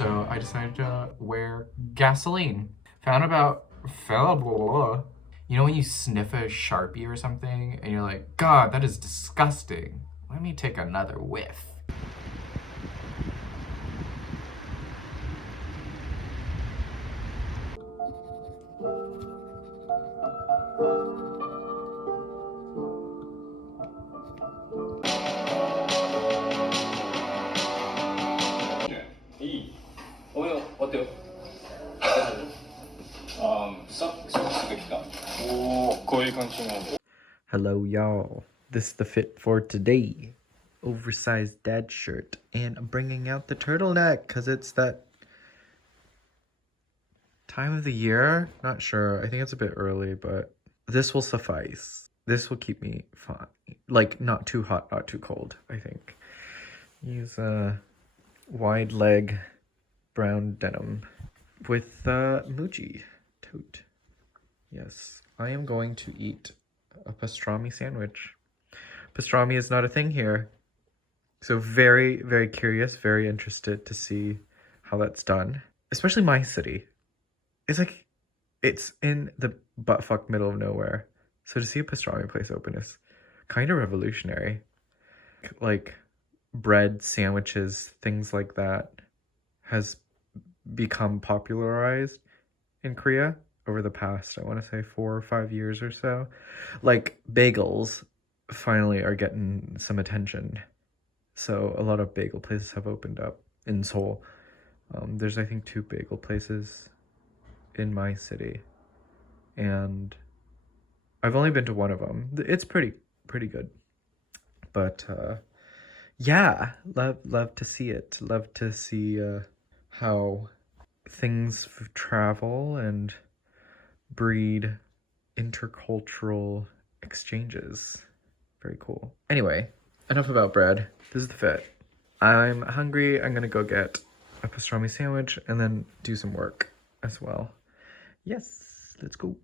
so I decided to wear gasoline. Found about, you know when you sniff a Sharpie or something and you're like, God, that is disgusting. Let me take another whiff. 오늘 어때요? Hello, y'all. This is the fit for today. Oversized dad shirt. And I'm bringing out the turtleneck because it's that time of the year. Not sure. I think it's a bit early, but this will suffice. This will keep me fine. Like, not too hot, not too cold, I think. Use a wide leg brown denim with Muji tote. Yes, I am going to eat a pastrami sandwich. Pastrami is not a thing here. So very, very curious, very interested to see how that's done. Especially my city. It's like, it's in the buttfuck middle of nowhere. So to see a pastrami place open is kind of revolutionary. Like, bread, sandwiches, things like that has become popularized in Korea over the past, I want to say 4 or 5 years or so. Like, bagels finally are getting some attention. So a lot of bagel places have opened up in Seoul. There's, I think, 2 bagel places in my city. And I've only been to one of them. It's pretty good. But yeah, love to see it. Love to see how things travel and breed intercultural exchanges. Very cool. Anyway, enough about bread. This is the fit. I'm hungry. I'm gonna go get a pastrami sandwich and then do some work as well. Yes, let's go.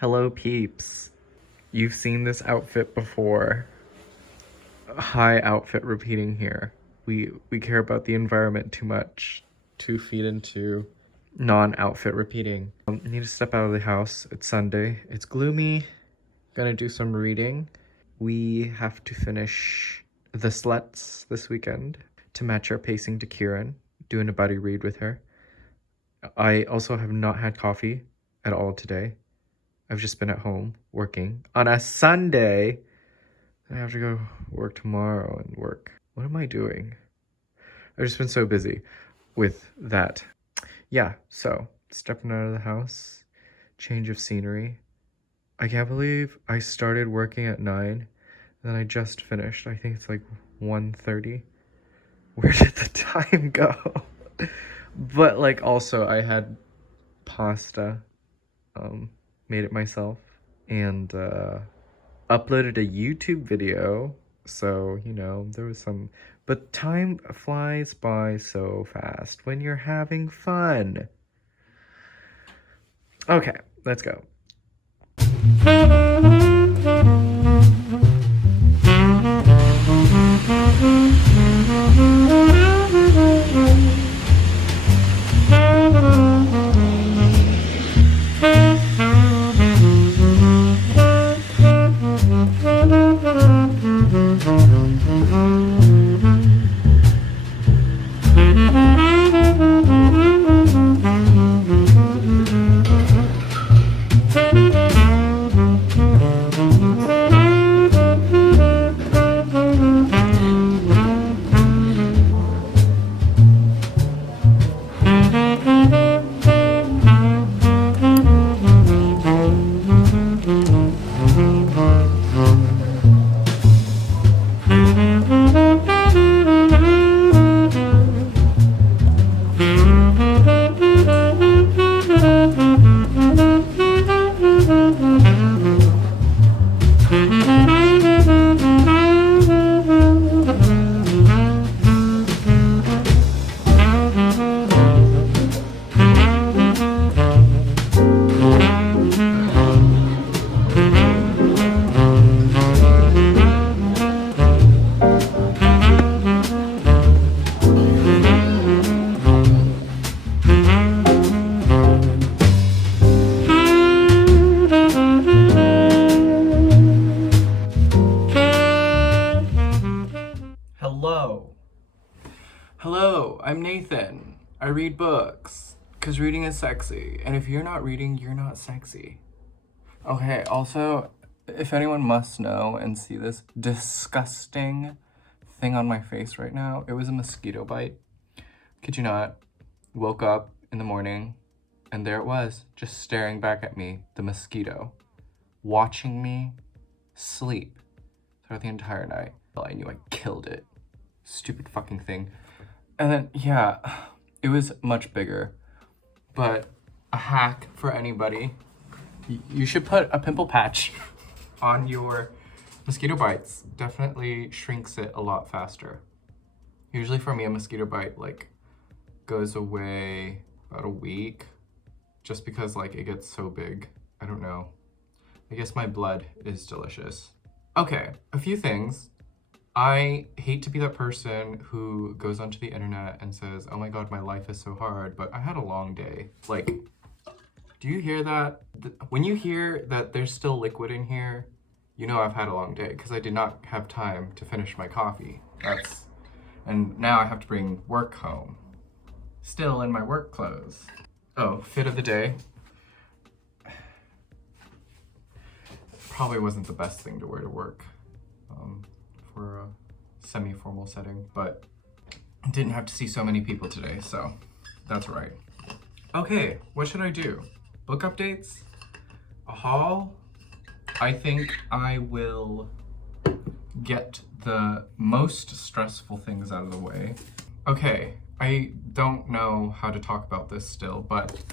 Hello peeps, you've seen this outfit before. High outfit repeating here. We care about the environment too much to feed into non-outfit repeating. I need to step out of the house. It's Sunday. It's gloomy. Gonna do some reading. We have to finish the Sluts this weekend to match our pacing to Kieran, doing a buddy read with her. I also have not had coffee at all today. I've just been at home working on a Sunday. I have to go work tomorrow and work. What am I doing? I've just been so busy with that. Yeah, so stepping out of the house, change of scenery. I can't believe I started working at 9, then I just finished. I think it's like 1:30. Where did the time go? But like, also I had pasta, made it myself, and uploaded a YouTube video, so you know, there was some, but time flies by so fast when you're having fun. Okay, let's go. Hello, I'm Nathan. I read books, because reading is sexy. And if you're not reading, you're not sexy. Okay, also, if anyone must know and see this disgusting thing on my face right now, it was a mosquito bite. Kid you not, woke up in the morning, and there it was, just staring back at me, the mosquito, watching me sleep throughout the entire night. I knew I killed it. Stupid fucking thing. And then, yeah, it was much bigger. But a hack for anybody, you should put a pimple patch on your mosquito bites. Definitely shrinks it a lot faster. Usually for me, a mosquito bite like goes away about a week just because like it gets so big. I don't know. I guess my blood is delicious. Okay, a few things. I hate to be that person who goes onto the internet and says, oh my god, my life is so hard, but I had a long day. Like, do you hear that? When you hear that there's still liquid in here, you know I've had a long day because I did not have time to finish my coffee. And now I have to bring work home. Still in my work clothes. Oh, fit of the day. Probably wasn't the best thing to wear to work. For a semi-formal setting, but didn't have to see so many people today, so that's right. Okay, what should I do? Book updates? A haul? I think I will get the most stressful things out of the way. Okay, I don't know how to talk about this still, but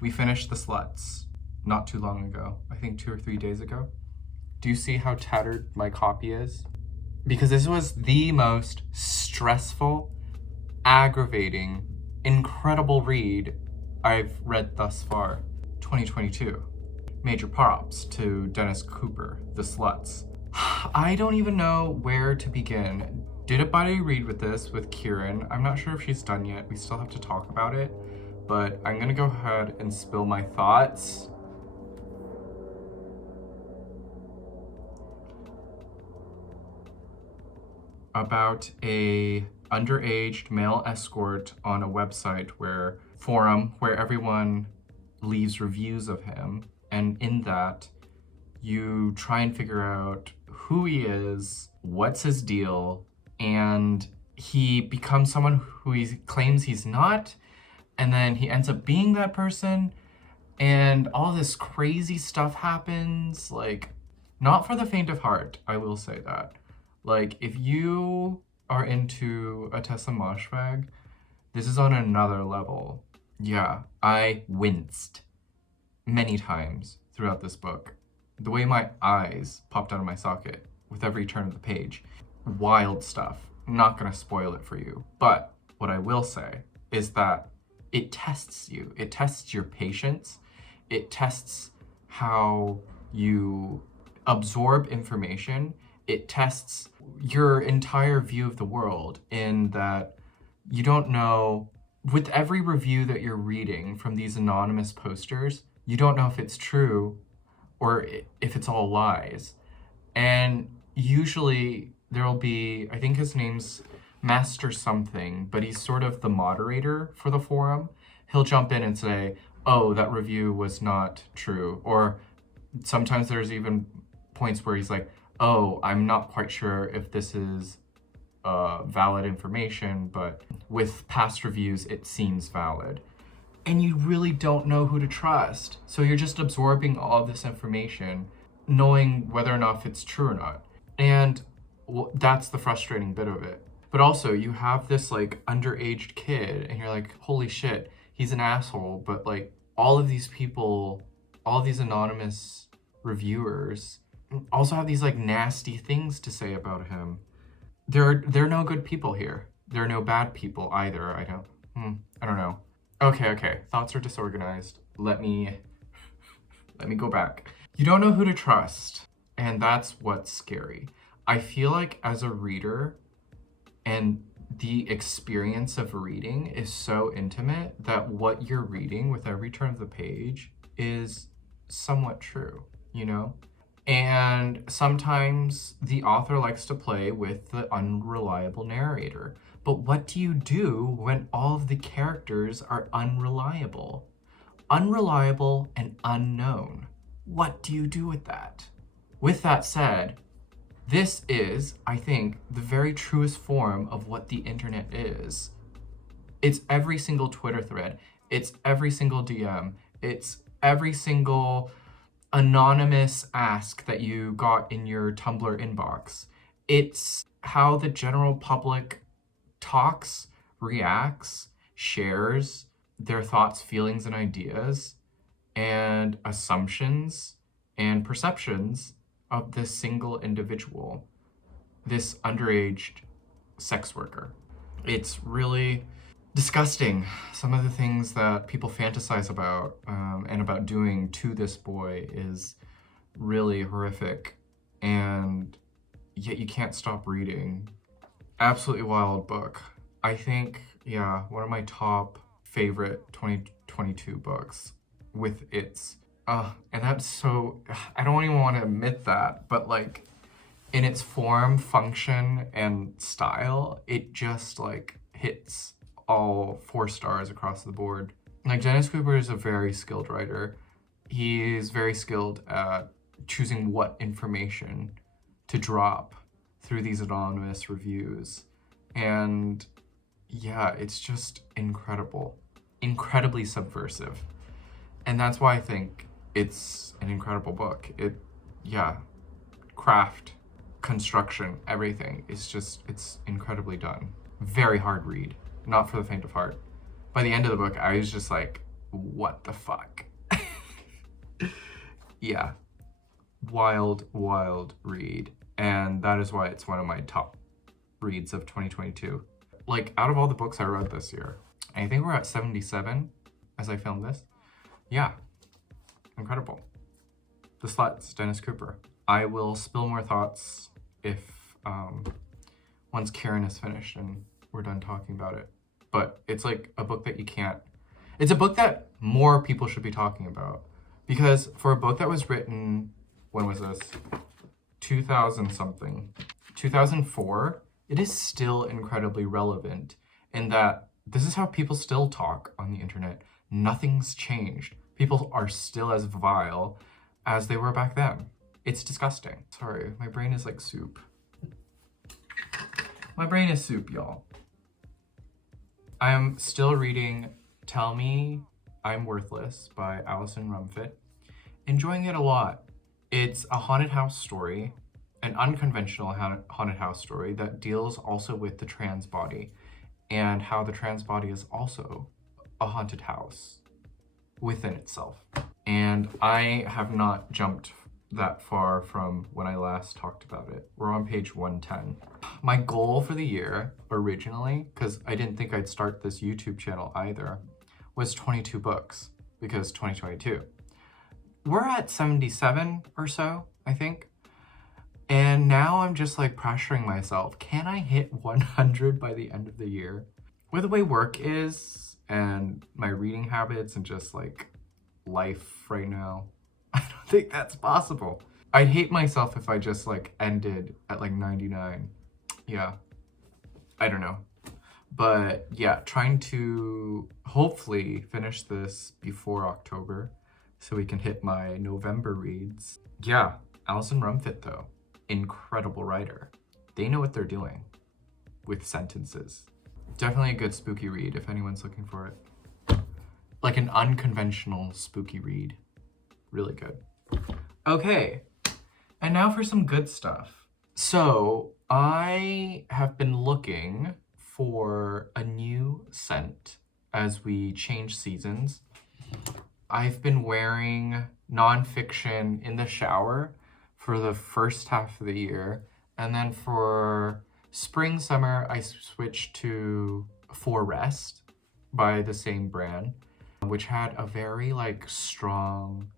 we finished the Sluts not too long ago. I think 2 or 3 days ago. Do you see how tattered my copy is? Because this was the most stressful, aggravating, incredible read I've read thus far. 2022. Major props to Dennis Cooper, The Sluts. I don't even know where to begin. Did a buddy read with this with Kieran? I'm not sure if she's done yet. We still have to talk about it. But I'm gonna go ahead and spill my thoughts. About a underage male escort on a website forum where everyone leaves reviews of him, and in that you try and figure out who he is, what's his deal, and he becomes someone who he claims he's not, and then he ends up being that person, and all this crazy stuff happens. Like, not for the faint of heart, I will say that. Like, if you are into a Tessa Moshfag, this is on another level. Yeah, I winced many times throughout this book. The way my eyes popped out of my socket with every turn of the page. Wild stuff. I'm not gonna spoil it for you. But what I will say is that it tests you. It tests your patience. It tests how you absorb information. It tests your entire view of the world in that you don't know, with every review that you're reading from these anonymous posters, you don't know if it's true or if it's all lies. And usually there'll be, I think his name's Master something, but he's sort of the moderator for the forum. He'll jump in and say, oh, that review was not true. Or sometimes there's even points where he's like, oh, I'm not quite sure if this is valid information, but with past reviews, it seems valid. And you really don't know who to trust. So you're just absorbing all of this information, knowing whether or not it's true or not. And that's the frustrating bit of it. But also, you have this like underage kid, and you're like, holy shit, he's an asshole. But like all of these people, all of these anonymous reviewers also have these like nasty things to say about him. There are no good people here. There are no bad people either. I don't know. Okay. Thoughts are disorganized. Let me go back. You don't know who to trust, and that's what's scary. I feel like as a reader, and the experience of reading is so intimate that what you're reading with every turn of the page is somewhat true, you know? And sometimes the author likes to play with the unreliable narrator. But what do you do when all of the characters are unreliable? Unreliable and unknown. What do you do with that? With that said, this is, I think, the very truest form of what the internet is. It's every single Twitter thread. It's every single DM. It's every single anonymous ask that you got in your Tumblr inbox. It's how the general public talks, reacts, shares their thoughts, feelings, and ideas, and assumptions and perceptions of this single individual, this underage sex worker. It's really disgusting, some of the things that people fantasize about and about doing to this boy is really horrific, and yet you can't stop reading. Absolutely wild book. I think, yeah, one of my top favorite 2022 books with its, and that's so, I don't even want to admit that, but like in its form, function, and style, it just like hits all 4 stars across the board. Like, Dennis Cooper is a very skilled writer. He is very skilled at choosing what information to drop through these anonymous reviews. And yeah, it's just incredible, incredibly subversive. And that's why I think it's an incredible book. Craft, construction, everything is just, it's incredibly done. Very hard read. Not for the faint of heart. By the end of the book, I was just like, what the fuck? Yeah. Wild, wild read. And that is why it's one of my top reads of 2022. Like, out of all the books I read this year, I think we're at 77 as I film this. Yeah. Incredible. The Sluts, Dennis Cooper. I will spill more thoughts if, once Karen is finished and we're done talking about it. But it's like a book that you can't, it's a book that more people should be talking about. Because for a book that was written, when was this? 2000 something, 2004, it is still incredibly relevant in that this is how people still talk on the internet. Nothing's changed. People are still as vile as they were back then. It's disgusting. Sorry, my brain is like soup. My brain is soup, y'all. I'm still reading Tell Me I'm Worthless by Alison Rumfitt. Enjoying it a lot. It's a haunted house story, an unconventional haunted house story that deals also with the trans body and how the trans body is also a haunted house within itself. And I have not jumped that far from when I last talked about it. We're on page 110. My goal for the year originally, because I didn't think I'd start this YouTube channel either, was 22 books, because 2022. We're at 77 or so, I think. And now I'm just like pressuring myself. Can I hit 100 by the end of the year? With the way work is and my reading habits and just like life right now, I don't think that's possible. I'd hate myself if I just like ended at like 99. Yeah, I don't know. But yeah, trying to hopefully finish this before October so we can hit my November reads. Yeah, Alison Rumfitt though, incredible writer. They know what they're doing with sentences. Definitely a good spooky read if anyone's looking for it. Like an unconventional spooky read. Really good. Okay, and now for some good stuff. So I have been looking for a new scent as we change seasons. I've been wearing nonfiction in the shower for the first half of the year, and then for spring, summer, I switched to For Rest by the same brand, which had a very like strong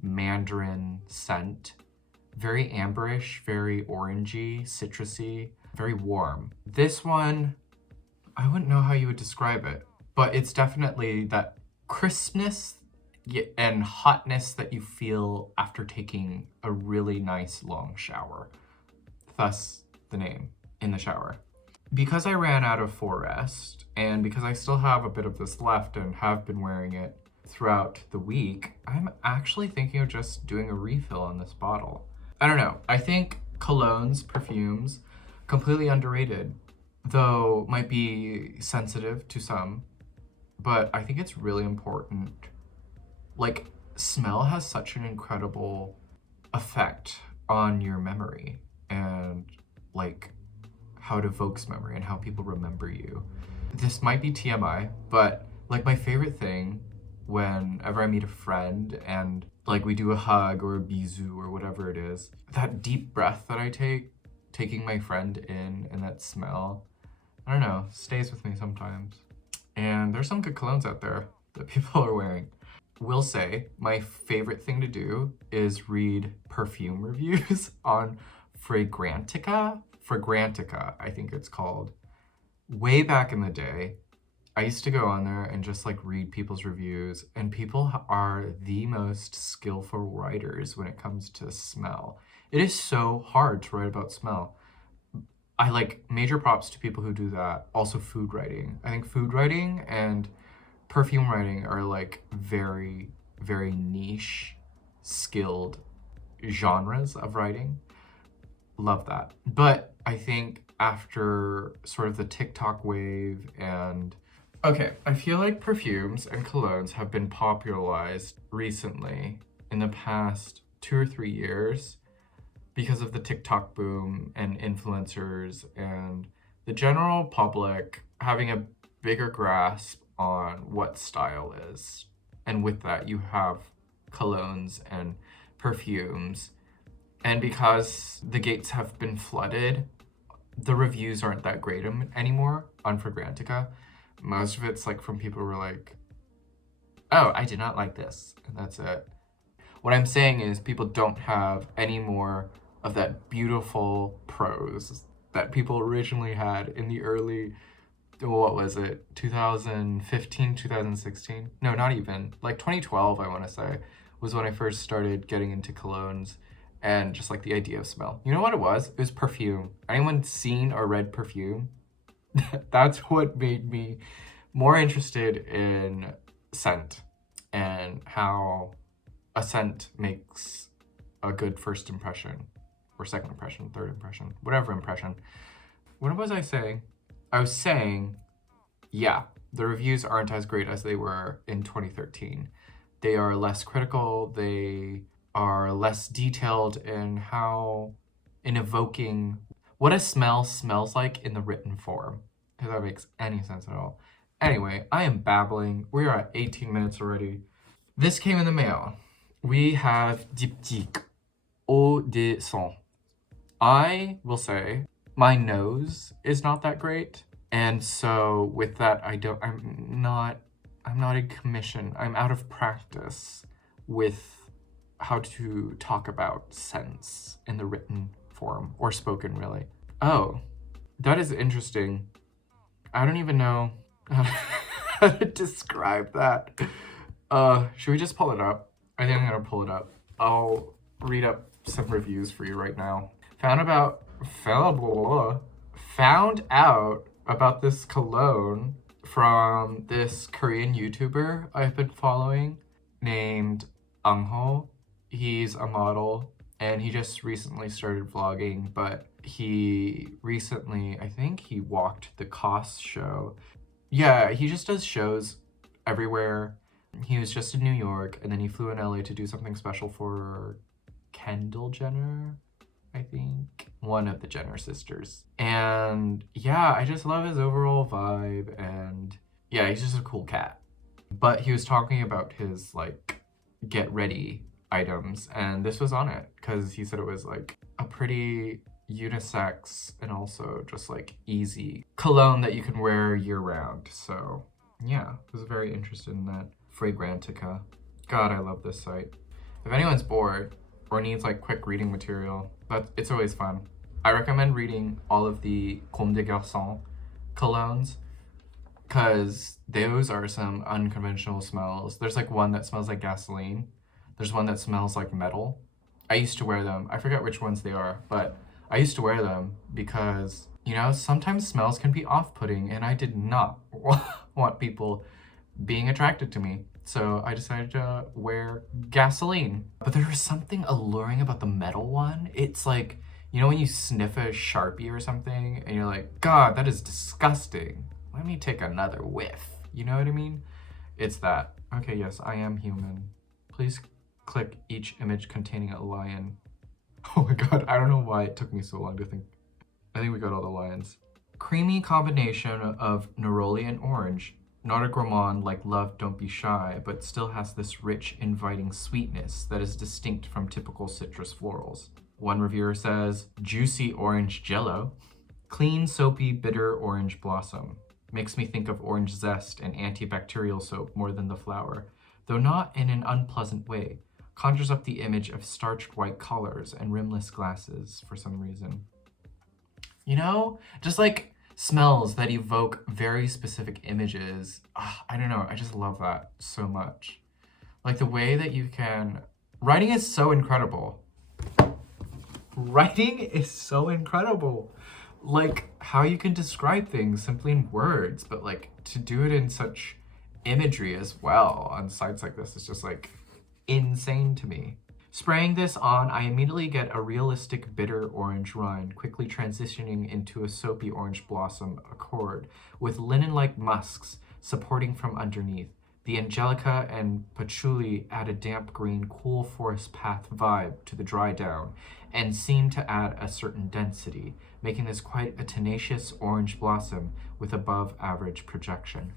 mandarin scent, very amberish, very orangey, citrusy, very warm. This one, I wouldn't know how you would describe it, but it's definitely that crispness Yeah, and hotness that you feel after taking a really nice long shower. Thus the name, in the shower. Because I ran out of Forest, and because I still have a bit of this left and have been wearing it throughout the week, I'm actually thinking of just doing a refill on this bottle. I don't know. I think colognes, perfumes, completely underrated, though might be sensitive to some, but I think it's really important. Like, smell has such an incredible effect on your memory and like how it evokes memory and how people remember you. This might be TMI, but like my favorite thing whenever I meet a friend and like we do a hug or a bisou or whatever it is, that deep breath that I take, taking my friend in and that smell, I don't know, stays with me sometimes. And there's some good colognes out there that people are wearing. Will say my favorite thing to do is read perfume reviews on Fragrantica, I think it's called. Way back in the day, I used to go on there and just like read people's reviews, and people are the most skillful writers when it comes to smell. It is so hard to write about smell. I like major props to people who do that. Also food writing. I think food writing and perfume writing are like very, very niche, skilled genres of writing. Love that. But I think after sort of the TikTok wave and okay, I feel like perfumes and colognes have been popularized recently in the past 2 or 3 years because of the TikTok boom and influencers and the general public having a bigger grasp on what style is. And with that, you have colognes and perfumes. And because the gates have been flooded, the reviews aren't that great anymore on Fragrantica. Most of it's like from people who are like, oh, I did not like this, and that's it. What I'm saying is people don't have any more of that beautiful prose that people originally had in the early, what was it, 2015, 2016? No, not even. Like 2012, I want to say, was when I first started getting into colognes and just like the idea of smell. You know what it was? It was perfume. Anyone seen or read Perfume? That's what made me more interested in scent and how a scent makes a good first impression or second impression, third impression, whatever impression. What was I saying? I was saying, yeah, the reviews aren't as great as they were in 2013. They are less critical. They are less detailed in evoking what a smell smells like in the written form, if that makes any sense at all. Anyway, I am babbling. We are at 18 minutes already. This came in the mail. We have diptque, eau de son. I will say my nose is not that great. And so with that, I'm not in commission. I'm out of practice with how to talk about scents in the written form or spoken, really. Oh, that is interesting. I don't even know how to describe that. Should we just pull it up? I think I'm gonna pull it up. I'll read up some reviews for you right now. Found out about this cologne from this Korean YouTuber I've been following named Angho. He's a model and he just recently started vlogging, but he recently, I think he walked the COS show. Yeah, he just does shows everywhere. He was just in New York and then he flew in LA to do something special for Kendall Jenner, I think, one of the Jenner sisters. And yeah, I just love his overall vibe, and yeah, he's just a cool cat. But he was talking about his like get ready items, and this was on it because he said it was like a pretty unisex and also just like easy cologne that you can wear year round. So yeah, I was very interested in that. Fragrantica. God, I love this site. If anyone's bored or needs like quick reading material, but it's always fun. I recommend reading all of the Comme des Garçons colognes. because those are some unconventional smells. There's like one that smells like gasoline. There's one that smells like metal. I used to wear them. I forget which ones they are, but I used to wear them because, you know, sometimes smells can be off-putting, and I did not want people being attracted to me. So I decided to wear gasoline. But there was something alluring about the metal one. It's like, you know when you sniff a Sharpie or something and you're like, God, that is disgusting. Let me take another whiff. You know what I mean? It's that. Okay, yes, I am human. Please click each image containing a lion. Oh my God, I don't know why it took me so long to think. I think we got all the lions. Creamy combination of neroli and orange. Not a gourmand like Love Don't Be Shy, but still has this rich, inviting sweetness that is distinct from typical citrus florals. One reviewer says, juicy orange jello. Clean, soapy, bitter orange blossom. Makes me think of orange zest and antibacterial soap more than the flower, though not in an unpleasant way. Conjures up the image of starched white collars and rimless glasses for some reason. You know, just like smells that evoke very specific images. I don't know, I just love that so much. Like the way that you can... Writing is so incredible. Writing is so incredible. Like how you can describe things simply in words, but like to do it in such imagery as well on sites like this is just like insane to me. Spraying this on, I immediately get a realistic bitter orange rind, quickly transitioning into a soapy orange blossom accord, with linen-like musks supporting from underneath. The angelica and patchouli add a damp green, cool forest path vibe to the dry down, and seem to add a certain density, making this quite a tenacious orange blossom with above average projection.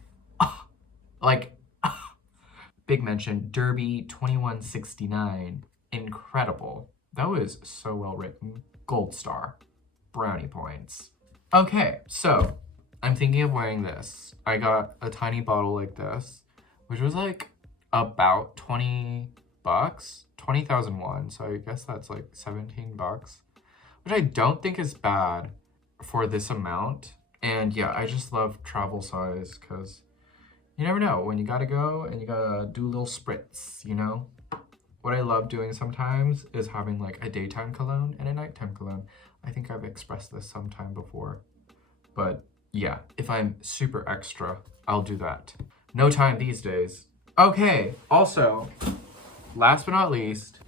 Big mention, Derby 2169. Incredible. That was so well written. Gold star. Brownie points. Okay, so I'm thinking of wearing this. I got a tiny bottle like this, which was like about 20 bucks, 20,000 won. So I guess that's like 17 bucks, which I don't think is bad for this amount. And yeah, I just love travel size because you never know when you gotta go and you gotta do a little spritz, you know? What I love doing sometimes is having like a daytime cologne and a nighttime cologne. I think I've expressed this sometime before, but yeah, if I'm super extra, I'll do that. No time these days. Okay, also, last but not least,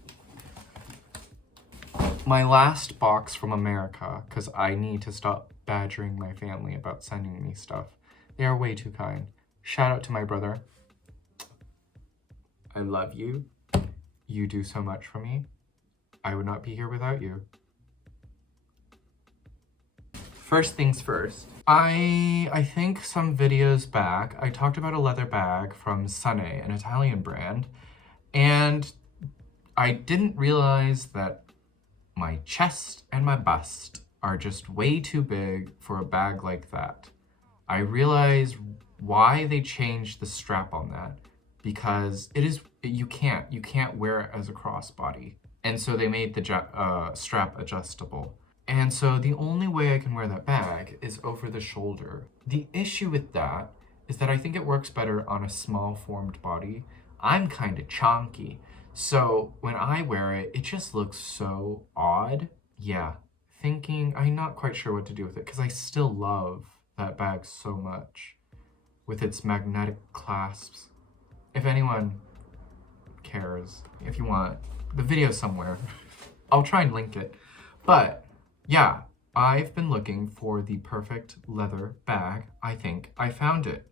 my last box from America, because I need to stop badgering my family about sending me stuff. They are way too kind. Shout out to my brother. I love you. You do so much for me. I would not be here without you. First things first. I think some videos back, I talked about a leather bag from Sane, an Italian brand, and I didn't realize that my chest and my bust are just way too big for a bag like that. I realized why they changed the strap on that, because you can't wear it as a crossbody. And so they made the strap adjustable. And so the only way I can wear that bag is over the shoulder. The issue with that is that I think it works better on a small formed body. I'm kind of chonky. So when I wear it, it just looks so odd. Yeah, I'm not quite sure what to do with it because I still love that bag so much with its magnetic clasps. If anyone cares, if you want, the video's somewhere. I'll try and link it. But yeah, I've been looking for the perfect leather bag. I think I found it.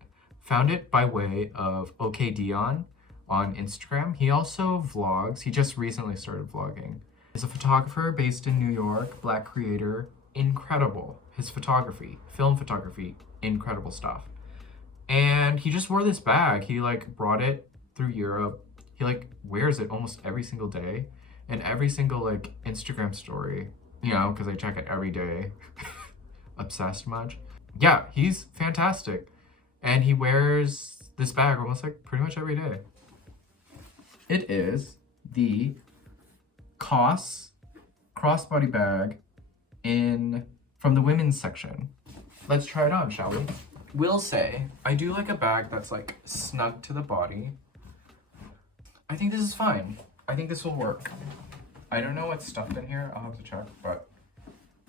Found it by way of OK Dion on Instagram. He also vlogs. He just recently started vlogging. He's a photographer based in New York, Black creator, incredible. His photography, film photography, incredible stuff. And he just wore this bag. He like brought it through Europe. He like wears it almost every single day, and every single like Instagram story, you know, because I check it every day. Obsessed much. Yeah, he's fantastic. And he wears this bag almost like pretty much every day. It is the COS crossbody bag from the women's section. Let's try it on, shall we? will say, I do like a bag that's like snug to the body. I think this is fine. I think this will work. I don't know what's stuffed in here. I'll have to check, but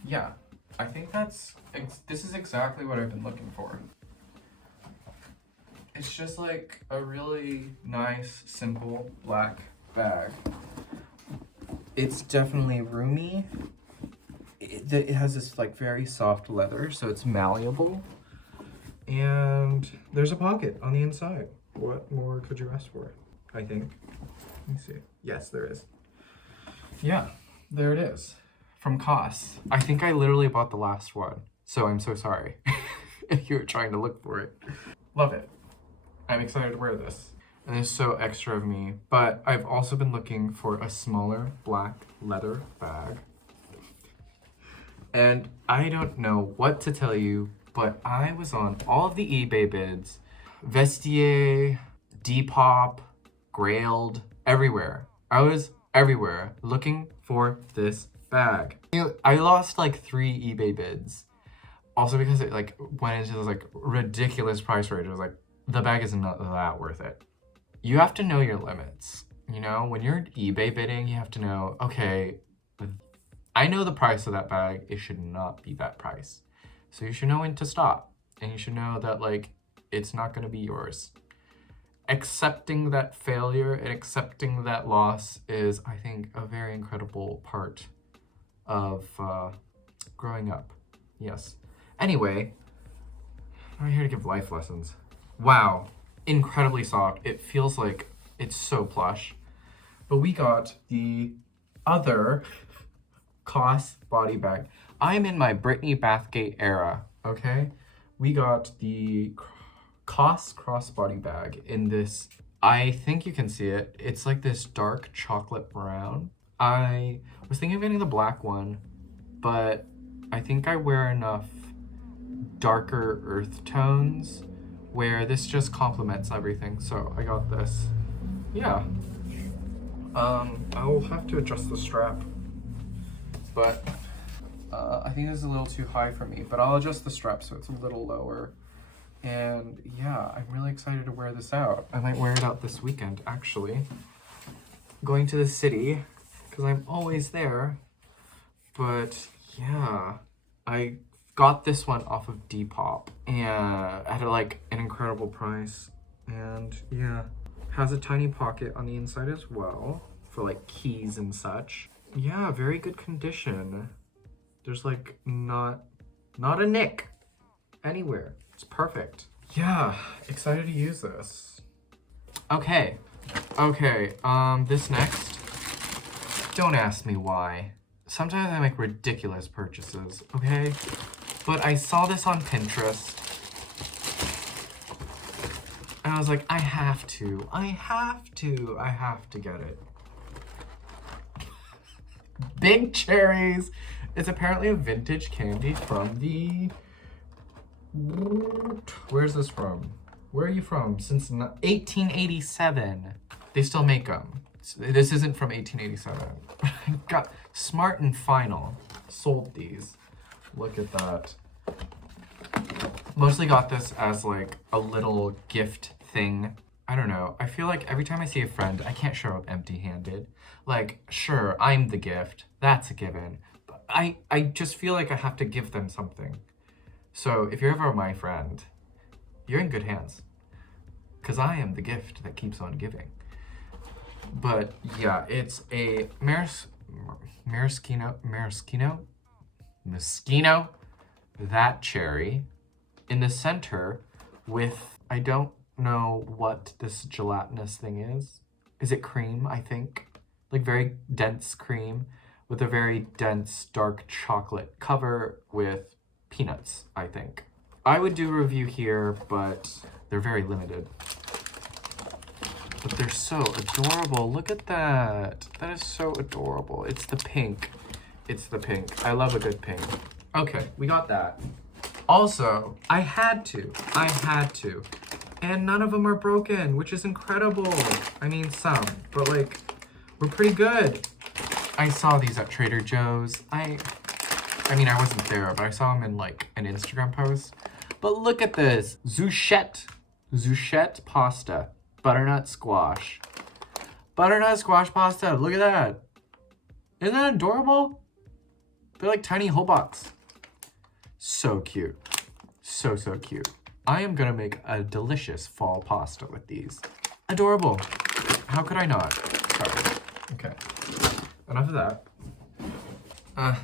yeah, I think this is exactly what I've been looking for. It's just like a really nice, simple black bag. It's definitely roomy. It has this like very soft leather, so it's malleable. And there's a pocket on the inside. What more could you ask for, I think? Let me see. Yes, there is. Yeah, there it is. From COS. I think I literally bought the last one, so I'm so sorry if you were trying to look for it. Love it. I'm excited to wear this. And it's so extra of me, but I've also been looking for a smaller black leather bag. And I don't know what to tell you, but I was on all of the eBay bids, Vestiaire, Depop, Grailed, everywhere. I was everywhere looking for this bag. I lost like 3 eBay bids. Also because it like went into this like ridiculous price range. I was like, the bag is not that worth it. You have to know your limits. You know, when you're eBay bidding, you have to know, okay, I know the price of that bag. It should not be that price. So you should know when to stop. And you should know that like, it's not gonna be yours. Accepting that failure and accepting that loss is, I think, a very incredible part of growing up. Yes. Anyway, I'm here to give life lessons. Wow, incredibly soft. It feels like it's so plush. But we got the other COS body bag. I'm in my Brittany Bathgate era, okay? We got the COS crossbody bag in this, I think you can see it. It's like this dark chocolate brown. I was thinking of getting the black one, but I think I wear enough darker earth tones where this just complements everything. So I got this. Yeah. I'll have to adjust the strap, but I think this is a little too high for me, but I'll adjust the strap so it's a little lower. And yeah, I'm really excited to wear this out. I might wear it out this weekend, actually. Going to the city, because I'm always there. But yeah, I got this one off of Depop and at like an incredible price. And yeah, has a tiny pocket on the inside as well for like keys and such. Yeah, very good condition. There's like not a nick anywhere. It's perfect. Yeah, excited to use this. Okay, this next, don't ask me why. Sometimes I make ridiculous purchases, okay? But I saw this on Pinterest, and I was like, I have to get it. Big cherries. It's apparently a vintage candy from the, where's this from? Where are you from? Since 1887. They still make them. This isn't from 1887. Got Smart and Final sold these. Look at that. Mostly got this as like a little gift thing. I don't know. I feel like every time I see a friend, I can't show up empty-handed. Like, sure, I'm the gift. That's a given. But I just feel like I have to give them something. So if you're ever my friend, you're in good hands. Because I am the gift that keeps on giving. But yeah, it's a maraschino, that cherry in the center with, I don't know what this gelatinous thing is. Is it cream, I think? Like very dense cream with a very dense dark chocolate cover with peanuts, I think. I would do a review here, but they're very limited. But they're so adorable. Look at that. That is so adorable. It's the pink. It's the pink. I love a good pink. Okay, we got that. Also, I had to. And none of them are broken, which is incredible. I mean, some, but like, we're pretty good. I saw these at Trader Joe's. I mean, I wasn't there, but I saw them in like an Instagram post. But look at this. Zucchette pasta. Butternut squash. Butternut squash pasta. Look at that. Isn't that adorable? They're like tiny whole box. So cute. So cute. I am gonna make a delicious fall pasta with these. Adorable. How could I not? Sorry. Okay. Enough of that.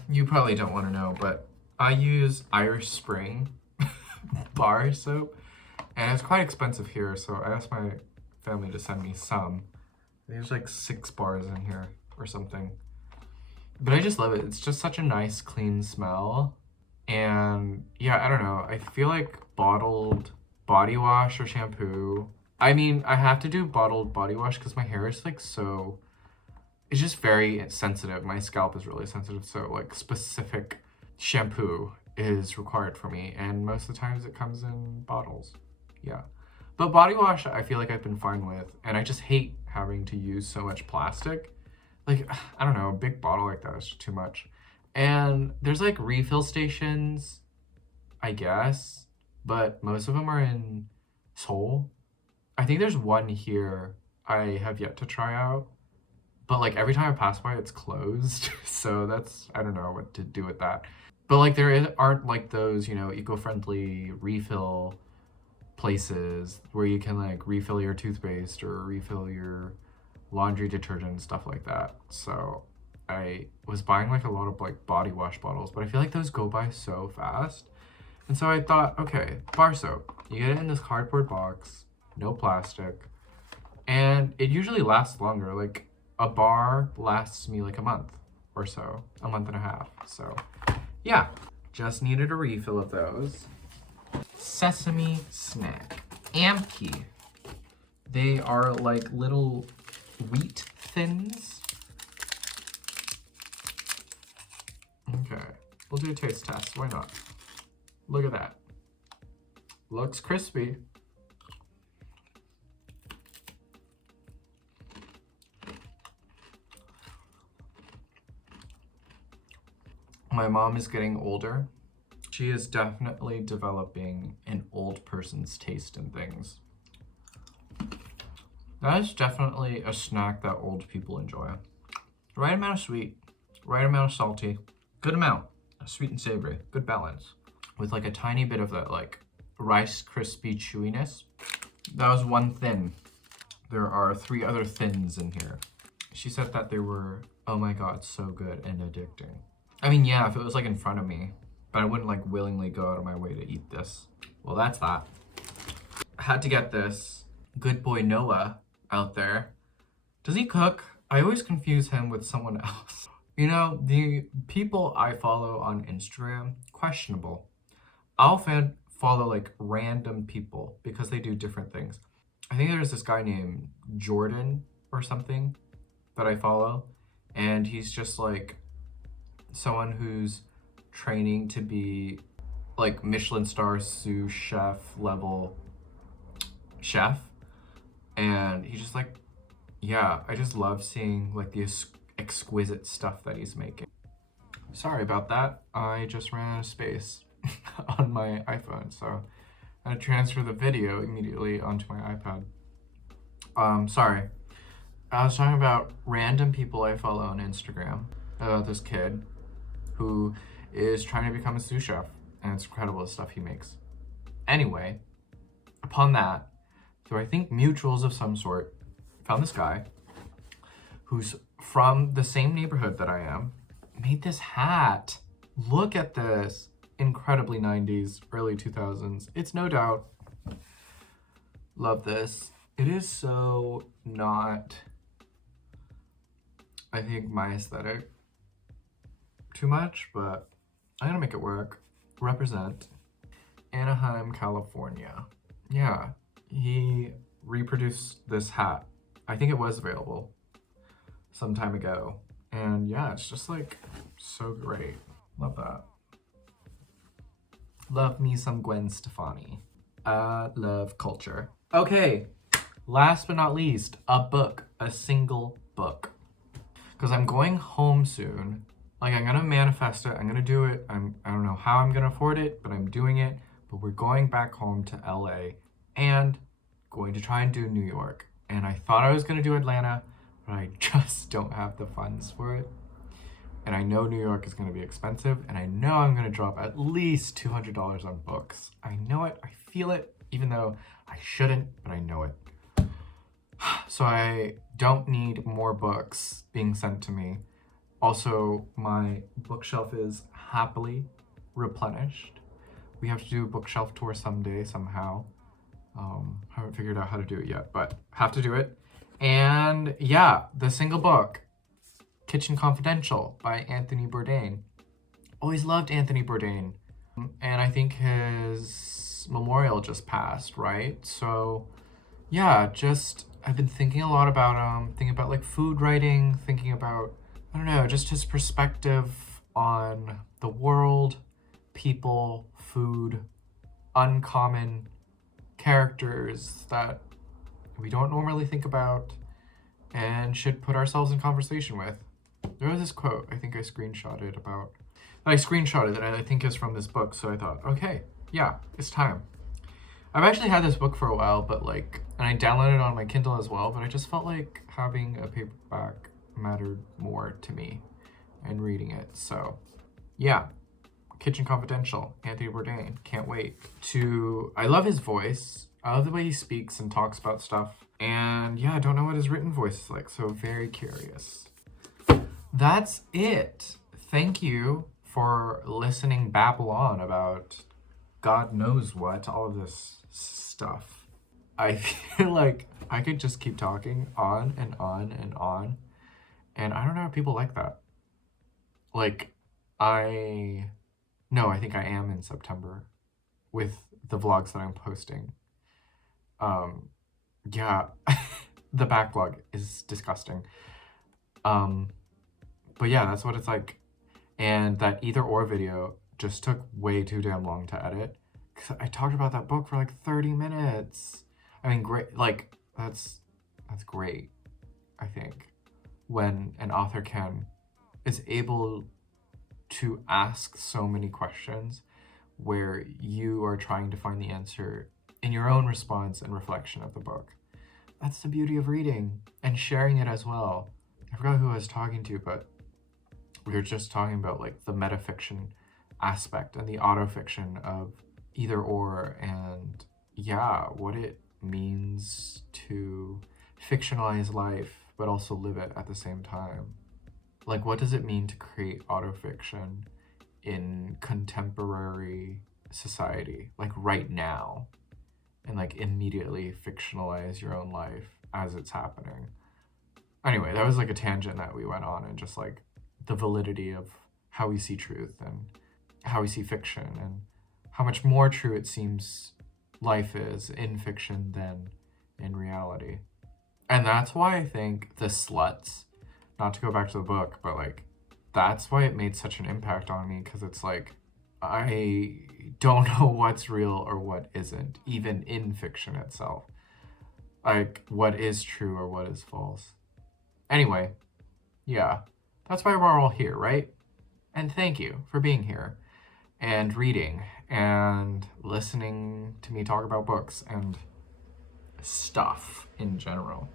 You probably don't want to know, but I use Irish Spring bar soap, and it's quite expensive here, so I asked my family to send me some. There's like 6 bars in here or something. But I just love it. It's just such a nice, clean smell. And yeah, I don't know. I feel like bottled body wash or shampoo. I mean, I have to do bottled body wash because my hair is like so... It's just very sensitive. My scalp is really sensitive, so like specific shampoo is required for me. And most of the times it comes in bottles. Yeah. But body wash, I feel like I've been fine with. And I just hate having to use so much plastic. Like, I don't know, a big bottle like that is just too much. And there's like refill stations, I guess, but most of them are in Seoul. I think there's one here I have yet to try out, but like every time I pass by, it's closed. So that's, I don't know what to do with that. But like aren't like those, you know, eco-friendly refill places where you can like refill your toothpaste or refill your laundry detergent and stuff like that. So I was buying like a lot of like body wash bottles, but I feel like those go by so fast. And so I thought, okay, bar soap. You get it in this cardboard box, no plastic, and it usually lasts longer. Like a bar lasts me like a month or so, a month and a half. So yeah, just needed a refill of those. Sesame snack. Amki. They are like little wheat thins. Okay, we'll do a taste test. Why not? Look at that. Looks crispy. My mom is getting older. She is definitely developing an old person's taste in things. That is definitely a snack that old people enjoy. Right amount of sweet, right amount of salty, good amount, sweet and savory, good balance. With like a tiny bit of that like Rice crispy chewiness. That was one thin. There are 3 other thins in here. She said that they were, oh my god, so good and addicting. I mean, yeah, if it was like in front of me, but I wouldn't like willingly go out of my way to eat this. Well, that's that. I had to get this. Good boy Noah out there. Does he cook? I always confuse him with someone else. You know, the people I follow on Instagram, questionable. I'll follow like random people because they do different things. I think there's this guy named Jordan or something that I follow, and he's just like someone who's training to be like Michelin star sous chef level chef, and he just like, yeah, I just love seeing like the exquisite stuff that he's making. Sorry about that, I just ran out of space on my iPhone, so I had to transfer the video immediately onto my iPad. Sorry. I was talking about random people I follow on Instagram. This kid who is trying to become a sous chef, and it's incredible the stuff he makes. Anyway, upon that, through I think mutuals of some sort, found this guy who's from the same neighborhood that I am, made this hat. Look at this. Incredibly 90s, early 2000s. It's no doubt. Love this. It is so not, I think, my aesthetic too much, but I'm gonna make it work. Represent. Anaheim, California. Yeah, he reproduced this hat. I think it was available some time ago. And yeah, it's just like so great. Love that. Love me some Gwen Stefani. Love culture. Okay, last but not least, a book, a single book. Because I'm going home soon. Like, I'm gonna manifest it, I'm gonna do it. I don't know how I'm gonna afford it, but I'm doing it. but we're going back home to LA and going to try and do New York. And I thought I was gonna do Atlanta, but I just don't have the funds for it. And I know New York is gonna be expensive, and I know I'm gonna drop at least $200 on books. I know it, I feel it, even though I shouldn't, but I know it. So I don't need more books being sent to me. Also, my bookshelf is happily replenished. We have to do a bookshelf tour someday, somehow. Haven't figured out how to do it yet, but have to do it. And yeah, the single book, Kitchen Confidential by Anthony Bourdain. Always loved Anthony Bourdain. And I think his memorial just passed, right? So yeah, I've been thinking a lot about thinking about like food writing, thinking about, I don't know, just his perspective on the world, people, food, uncommon characters that we don't normally think about and should put ourselves in conversation with. There was this quote I think I screenshotted that I think is from this book, so I thought, okay, yeah, it's time. I've actually had this book for a while, but like, and I downloaded it on my Kindle as well, but I just felt like having a paperback mattered more to me and reading it. So yeah, Kitchen Confidential, Anthony Bourdain. Can't wait to, I love his voice. I love the way he speaks and talks about stuff. And yeah, I don't know what his written voice is like, so very curious. That's it. Thank you for listening babble on about God knows what, all of this stuff. I feel like I could just keep talking on and on and on. And I don't know if people like that. Like, I think I am in September with the vlogs that I'm posting. Yeah, the backlog is disgusting. But yeah, that's what it's like. And that either or video just took way too damn long to edit. 'Cause I talked about that book for like 30 minutes. I mean, great, like, that's great, I think, when an author is able to ask so many questions where you are trying to find the answer in your own response and reflection of the book. That's the beauty of reading and sharing it as well. I forgot who I was talking to, but we were just talking about like the metafiction aspect and the autofiction of either or, and yeah, what it means to fictionalize life but also live it at the same time. Like, what does it mean to create autofiction in contemporary society, like right now, and like immediately fictionalize your own life as it's happening? Anyway, that was like a tangent that we went on, and just like the validity of how we see truth and how we see fiction, and how much more true it seems life is in fiction than in reality. And that's why I think the Sluts, not to go back to the book, but like, that's why it made such an impact on me, because it's like, I don't know what's real or what isn't, even in fiction itself. Like, what is true or what is false. Anyway, yeah, that's why we're all here, right? And thank you for being here and reading and listening to me talk about books and stuff in general.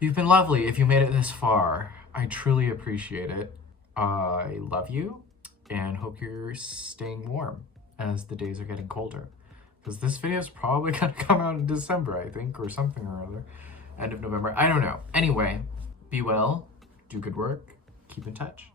You've been lovely if you made it this far. I truly appreciate it. I love you and hope you're staying warm as the days are getting colder. Because this video is probably going to come out in December, I think, or something or other. End of November. I don't know. Anyway, be well, do good work, keep in touch.